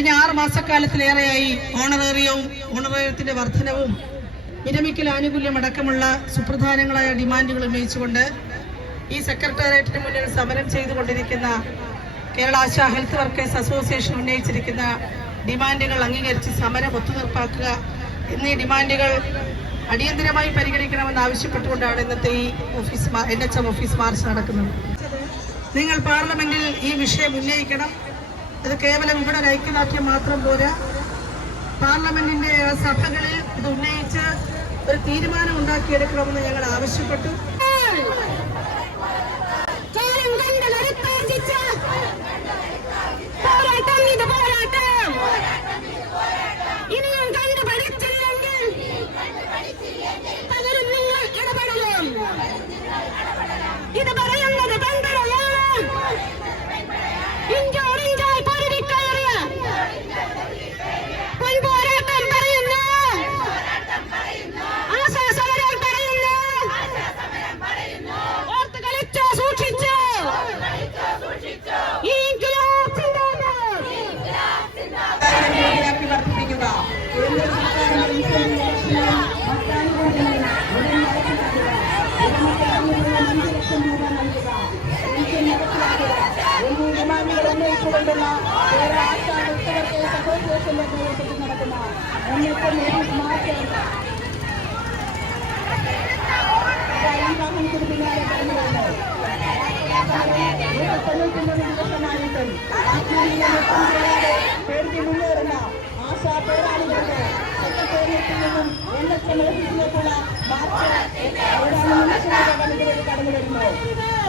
കഴിഞ്ഞ ആറ് മാസക്കാലത്തിലേറെയായി ഓണറേറിയവും ഓണറേറിയത്തിന്റെ വർധനവും വിരമിക്കൽ ആനുകൂല്യം അടക്കമുള്ള സുപ്രധാനങ്ങളായ ഡിമാൻഡുകൾ ഉന്നയിച്ചുകൊണ്ട് ഈ സെക്രട്ടേറിയറ്റിന് മുന്നിൽ സമരം ചെയ്തുകൊണ്ടിരിക്കുന്ന Kerala Asha health workers association ഉന്നയിച്ചിരിക്കുന്ന ഡിമാൻഡുകൾ അംഗീകരിച്ച് സമരം ഒത്തുതീർപ്പാക്കുക എന്നീ ഡിമാൻഡുകൾ അടിയന്തരമായി പരിഗണിക്കണമെന്ന് ആവശ്യപ്പെട്ടുകൊണ്ടാണ് ഇന്നത്തെ ഈ office N H M office march നടക്കുന്നത്. നിങ്ങൾ പാർലമെന്റിൽ ഈ വിഷയം ഉന്നയിക്കണം. ഇത് കേവലം ഇവിടെ ഒരു ഐക്യദാർഢ്യം മാത്രം പോരാ. പാർലമെന്റിന്റെ സഭകളിൽ ഇത് ഉന്നയിച്ച് ഒരു തീരുമാനം ഉണ്ടാക്കിയെടുക്കണമെന്ന് ഞങ്ങൾ ആവശ്യപ്പെട്ടു. ഇത് ഡിമാൻഡുകൾ ഉന്നയിച്ചുകൊണ്ടുള്ള കേരള ആശാ വൃത്തവർക്കേഴ്സ് അസോസിയേഷന്റെ നേതൃത്വത്തിൽ നടക്കുന്ന എൻ മാർച്ച് വാഹനത്തിന് പിന്നാലെ കടന്നു വരുന്നു തൊണ്ണൂറ്റൊമ്പത് ദിവസമായിട്ടും ആത്മീയതയോടെ പേടിച്ച് മുന്നേറുന്ന ആശാ പോരാളികളുടെ സെക്രട്ടേറിയറ്റിൽ നിന്നും എൻ എച്ച് എം ഓഫീസിലേക്കുള്ള മാർച്ച് ഏതാനും കടന്നു വരുന്നു